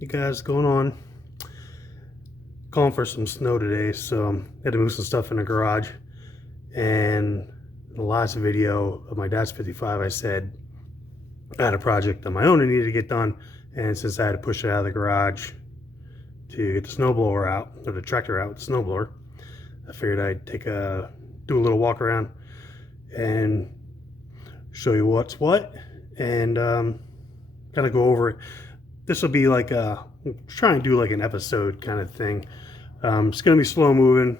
Hey guys, going on? Calling for some snow today, so I had to move some stuff in the garage. And in the last video of my dad's 55, I said I had a project on my own I needed to get done. And since I had to push it out of the garage to get the snowblower out, or the tractor out with the snowblower, I figured I'd do a little walk around and show you what's what, and kind of go over it. This will be like try and do like an episode kind of thing. It's going to be slow moving.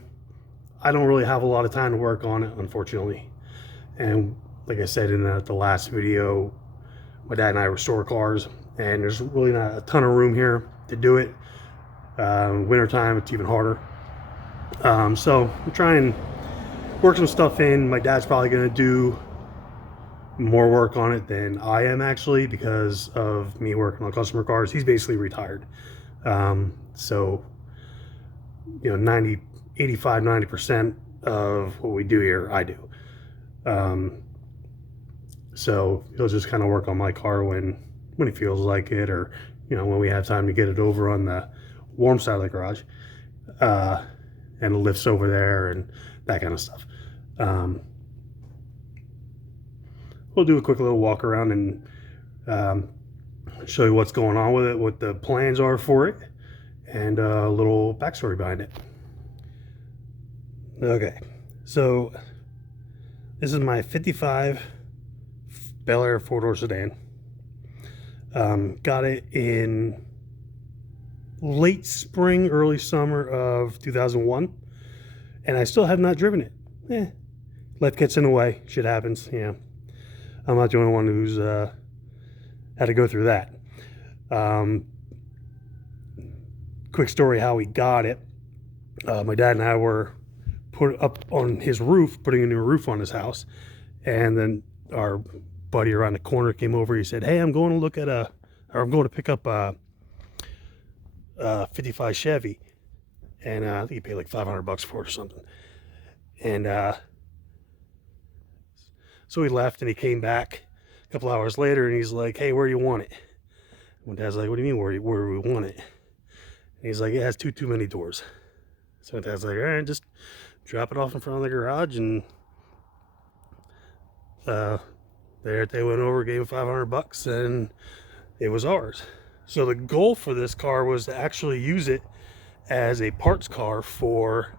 I don't really have a lot of time to work on it, unfortunately. And like I said in the last video, my dad and I restore cars, and there's really not a ton of room here to do it. Wintertime, it's even harder. So I'm trying to work some stuff in. My dad's probably going to do more work on it than I am, actually, because of me working on customer cars. He's basically retired. So, 90% of what we do here, I do. So he'll just kind of work on my car when he feels like it, or, when we have time to get it over on the warm side of the garage. And the lifts over there and that kind of stuff. We'll do a quick little walk around and show you what's going on with it, what the plans are for it, and a little backstory behind it. Okay, so this is my 55 Bel Air 4-door sedan. Got it in late spring, early summer of 2001, and I still have not driven it. Life gets in the way, shit happens, I'm not the only one who's had to go through that. Quick story how we got it. My dad and I were put up on his roof, putting a new roof on his house, and then our buddy around the corner came over. He said, "Hey, I'm going to pick up a 55 Chevy," and I think he paid like $500 for it or something. And so he left, and he came back a couple hours later, and he's like, "Hey, where do you want it?" My dad's like, "What do you mean, where do we want it?" And he's like, "It has too many doors." So my dad's like, "All right, just drop it off in front of the garage." And there they went over, gave him $500, and it was ours. So the goal for this car was to actually use it as a parts car for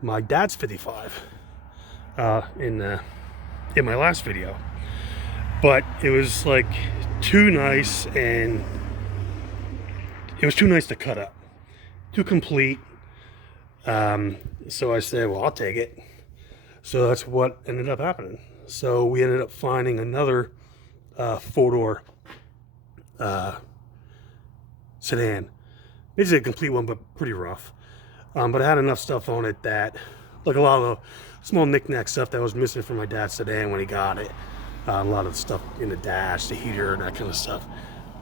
my dad's 55 in my last video. But it was like too nice, and it was too nice to cut up, too complete. So I said, well, I'll take it. So that's what ended up happening. So we ended up finding another 4-door sedan. Basically a complete one, but pretty rough. But it had enough stuff on it that, like a lot of the small knick-knack stuff that was missing from my dad's sedan when he got it. A lot of the stuff in the dash, the heater, and that kind of stuff.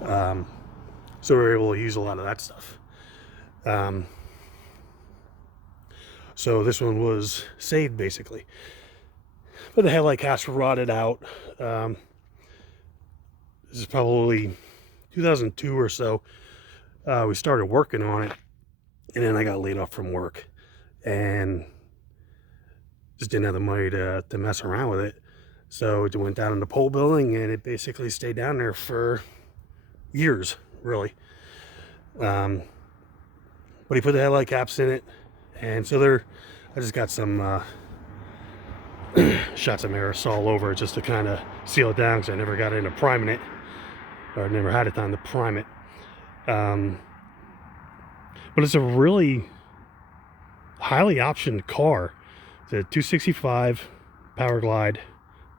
So we were able to use a lot of that stuff. So this one was saved, basically. But the headlight caps were rotted out. This is probably 2002 or so. We started working on it, and then I got laid off from work and just didn't have the money to mess around with it. So it went down in the pole building, and it basically stayed down there for years, really. But he put the headlight caps in it, and so I just got some shots of aerosol over it just to kind of seal it down, because I never got into priming it, or never had it time to prime it. But it's a really highly optioned car. It's a 265 Power Glide.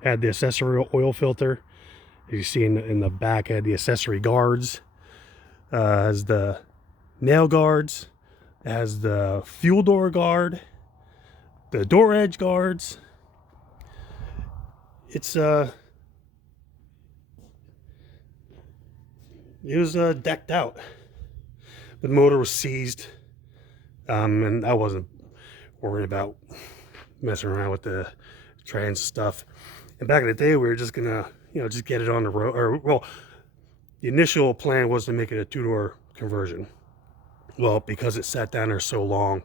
Had the accessory oil filter. As you see in the back, had the accessory guards. Has the nail guards. Has the fuel door guard. The door edge guards. It was decked out. The motor was seized, and I wasn't worried about messing around with the trans stuff. And back in the day, we were just gonna, just get it on the road. Or, well, the initial plan was to make it a 2-door conversion. Well, because it sat down there so long,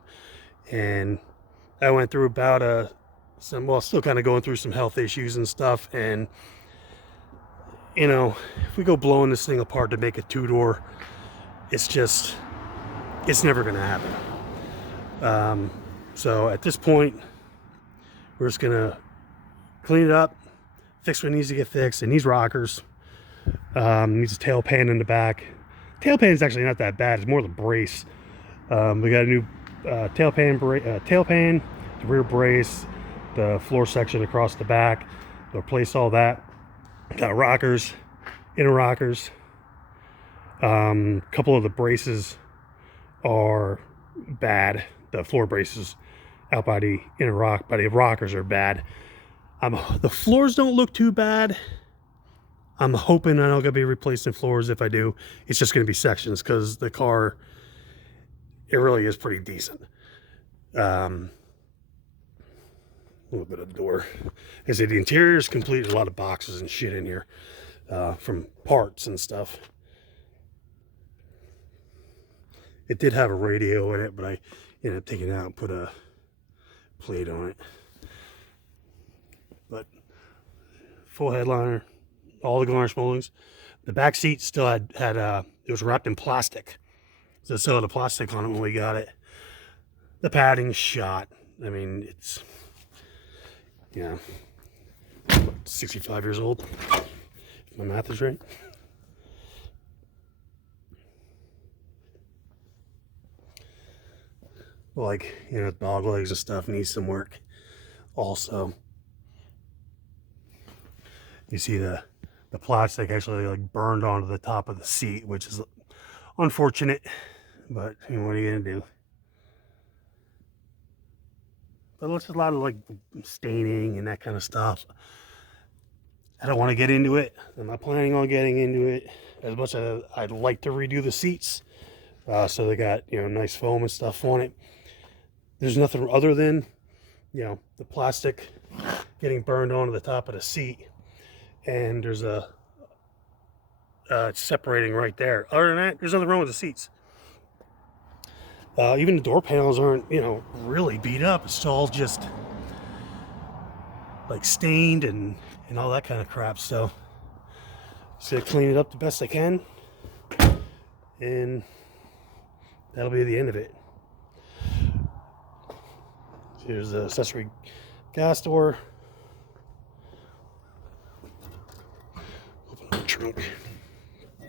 and I went through about still kind of going through some health issues and stuff, and you know, if we go blowing this thing apart to make a two-door, it's never going to happen. So at this point, we're just gonna clean it up, fix what needs to get fixed. It needs rockers, needs a tail pan in the back. Tail pan is actually not that bad, it's more the brace. We got a new tail pan, the rear brace, the floor section across the back. Replace all that. Got rockers, inner rockers. Couple of the braces are bad. The floor braces out by the the rockers are bad. The floors don't look too bad. I'm hoping I'm not gonna be replacing floors. If I do, it's just gonna be sections, because the car, it really is pretty decent. A little bit of the door. I said the interior is complete. A lot of boxes and shit in here, from parts and stuff. It did have a radio in it, but I ended up taking it out and put a plate on it. But full headliner, all the garnish moldings. The back seat still had it was wrapped in plastic, so it still had the plastic on it when we got it. The padding's shot. I mean, it's, you know, 65 years old, if my math is right. Like, you know, dog legs and stuff needs some work also. You see the plastic actually like burned onto the top of the seat, which is unfortunate, but you know, what are you gonna do? But there's a lot of like staining and that kind of stuff. I don't want to get into it. I'm not planning on getting into it. As much as I'd like to redo the seats, so they got, you know, nice foam and stuff on it. There's nothing other than, you know, the plastic getting burned onto the top of the seat, and there's a it's separating right there. Other than that, there's nothing wrong with the seats. Even the door panels aren't, you know, really beat up. It's all just like stained and all that kind of crap. So I clean it up the best I can, and that'll be the end of it. Here's the accessory gas door. Open up the trunk.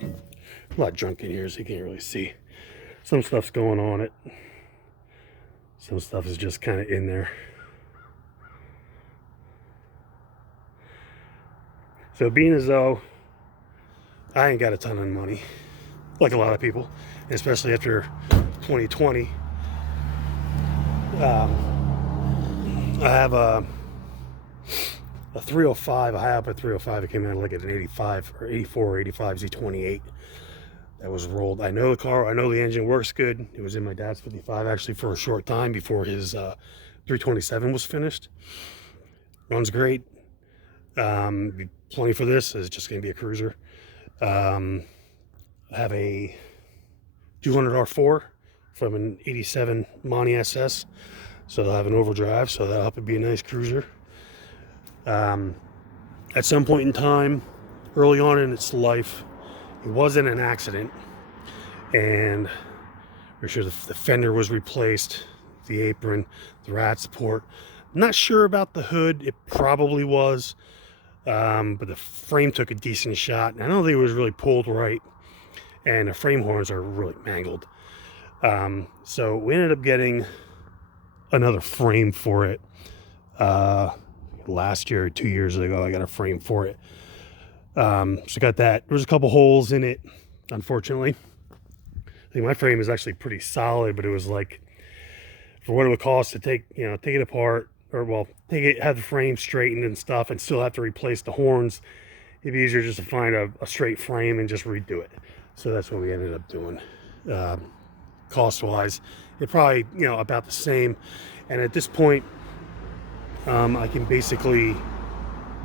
A lot of junk in here, so you can't really see. Some stuff's going on it. Some stuff is just kind of in there. So being as though I ain't got a ton of money, like a lot of people, especially after 2020, I have a 305, a high-up 305. It came out like an 85 or 84 or 85 Z28 that was rolled. I know the car, I know the engine works good. It was in my dad's 55 actually for a short time before his 327 was finished. Runs great. Plenty for this. It's just going to be a cruiser. I have a 200R4 from an 87 Monty SS. So they'll have an overdrive, so that'll help it be a nice cruiser. At some point in time, early on in its life, it was in an accident, and we're sure the fender was replaced, the apron, the rat support. I'm not sure about the hood. It probably was, but the frame took a decent shot, and I don't think it was really pulled right, and the frame horns are really mangled. So we ended up getting another frame for it. Last year or 2 years ago, I got a frame for it. So got that. There's a couple holes in it, unfortunately. I think my frame is actually pretty solid, but it was like, for what it would cost to take it apart, or well, have the frame straightened and stuff, and still have to replace the horns. It'd be easier just to find a straight frame and just redo it. So that's what we ended up doing. Cost-wise, it probably, about the same. And at this point, I can basically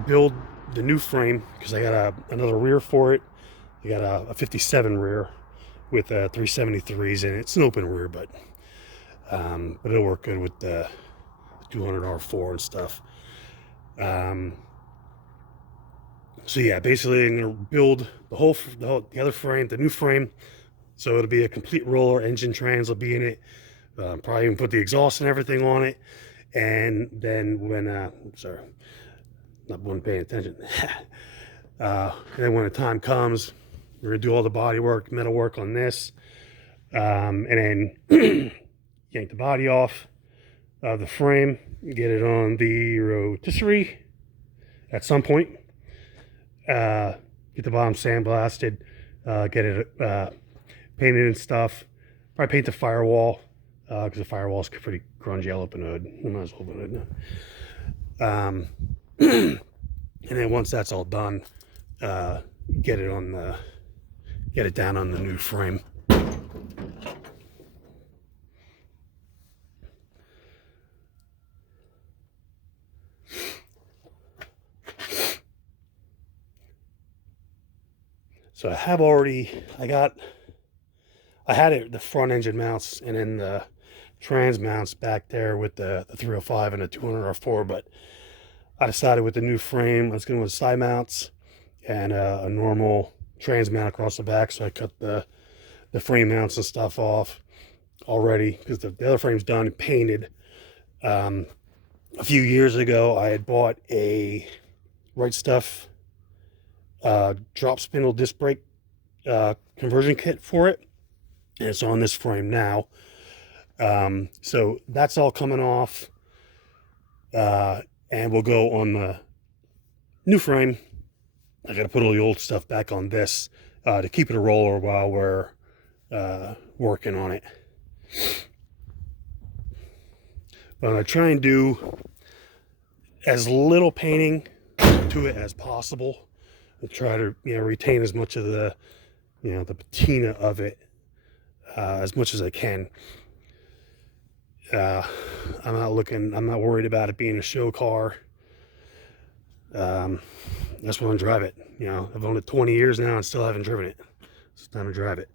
build the new frame, because I got another rear for it. I got a 57 rear with 373s in it. It's an open rear, but it'll work good with the 200R4 and stuff. So yeah, basically I'm gonna build the other frame, the new frame. So it'll be a complete roller. Engine trans will be in it. Probably even put the exhaust and everything on it. And then when sorry, not one paying attention. And then when the time comes, we're gonna do all the body work, metal work on this, and then yank the body off of the frame, get it on the rotisserie at some point. Get the bottom sandblasted, get it painted and stuff. Probably paint the firewall because the firewall is pretty grungy. I'll open the hood. I might as well open the hood now. And then once that's all done, get it down on the new frame. So I have already, I had the front engine mounts and then the trans mounts back there with the 305 and the 200R4, but I decided with the new frame, I was going with side mounts and a normal trans mount across the back. So I cut the frame mounts and stuff off already because the other frame's done and painted. A few years ago, I had bought a Right Stuff drop spindle disc brake conversion kit for it, and it's on this frame now. So that's all coming off, and we'll go on the new frame. I got to put all the old stuff back on this to keep it a roller while we're working on it. But I'm going to try and do as little painting to it as possible and try to retain as much of the the patina of it as much as I can. I'm not worried about it being a show car. I just want to drive it. I've owned it 20 years now and still haven't driven it. It's time to drive it.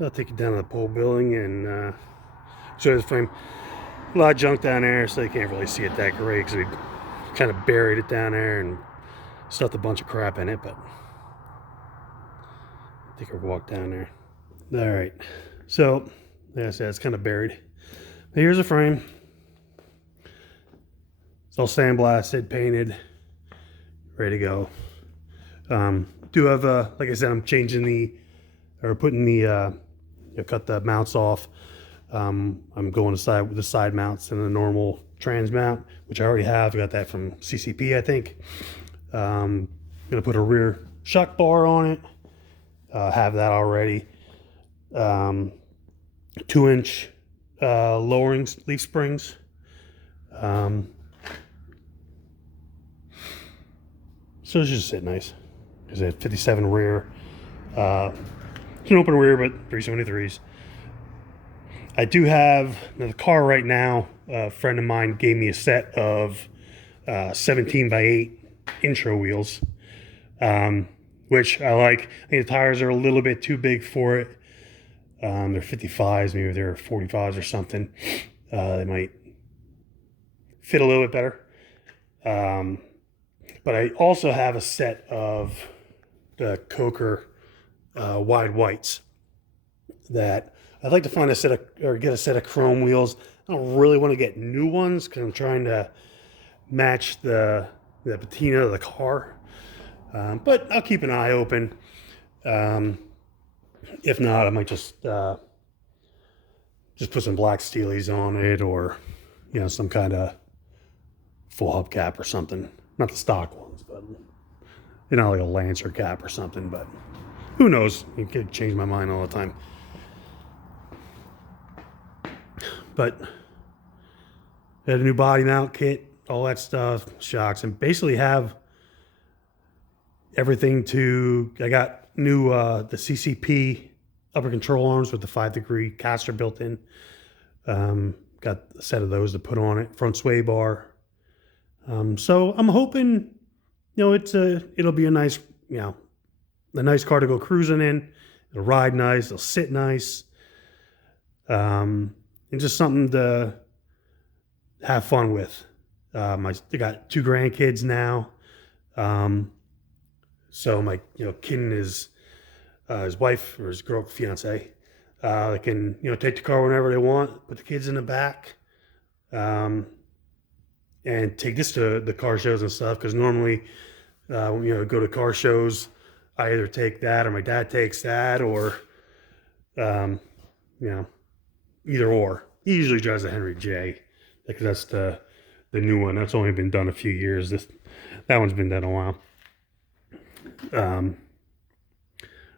I'll take you down to the pole building and show you the frame. A lot of junk down there, so you can't really see it that great because we kind of buried it down there and stuffed a bunch of crap in it, but I'll take a walk down there. All right, so like I said, it's kind of buried. But here's the frame. It's all sandblasted, painted, ready to go. Do have like I said, I'm changing putting the cut the mounts off. I'm going with the side mounts and the normal trans mount, which I already have. I got that from CCP, I think. Gonna put a rear shock bar on it. Have that already. 2-inch lowering leaf springs. So it's just sit nice. Because it's 57 rear. It's an open rear, but 373s. I do have the car right now. A friend of mine gave me a set of 17x8 intro wheels, which I like. I think the tires are a little bit too big for it. They're 55s, maybe they're 45s or something. They might fit a little bit better. But I also have a set of the Coker wide whites that I'd like to find get a set of chrome wheels. I don't really want to get new ones because I'm trying to match the patina of the car. But I'll keep an eye open. If not, I might just put some black steelies on it, or some kind of full hubcap or something. Not the stock ones, but like a Lancer cap or something. But who knows? You could change my mind all the time. But I had a new body mount kit, all that stuff, shocks, and basically have everything I got new the CCP upper control arms with the 5-degree caster built in. got a set of those to put on it, front sway bar. So I'm hoping, it'll be a nice, a nice car to go cruising in. It'll ride nice, it'll sit nice, and just something to have fun with. I got 2 grandkids now, so my kid and his wife or his fiance, they can take the car whenever they want, put the kids in the back, and take this to the car shows and stuff. Because normally, when go to car shows, I either take that or my dad takes that, or either or. He usually drives a Henry J, because that's the new one. That's only been done a few years. That one's been done a while.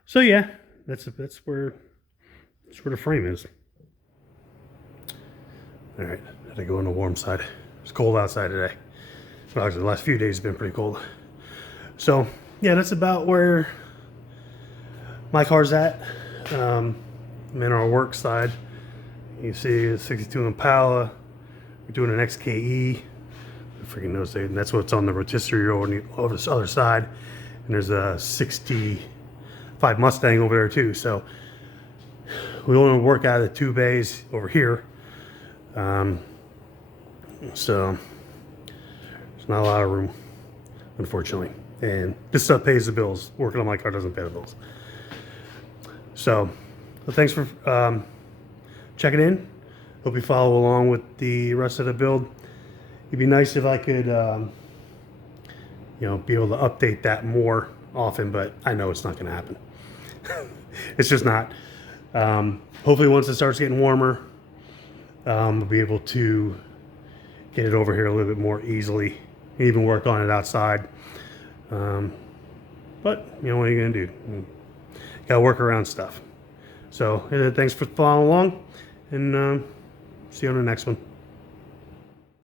So yeah, that's where the frame is. All right, had to go on the warm side. It's cold outside today. Well, actually, the last few days have been pretty cold. So yeah, that's about where my car's at. I'm in our work side. You see a 62 Impala. We're doing an XKE. I freaking knows that. And that's what's on the rotisserie over this other side. And there's a 65 Mustang over there too. So we only work out of the 2 bays over here. So there's not a lot of room, unfortunately. And this stuff pays the bills. Working on my car doesn't pay the bills. So thanks for checking in. Hope you follow along with the rest of the build. It'd be nice if I could, be able to update that more often, but I know it's not going to happen. It's just not. Hopefully once it starts getting warmer, we'll be able to get it over here a little bit more easily, even work on it outside. But what are you going to do? Got to work around stuff. So thanks for following along, and see you on the next one.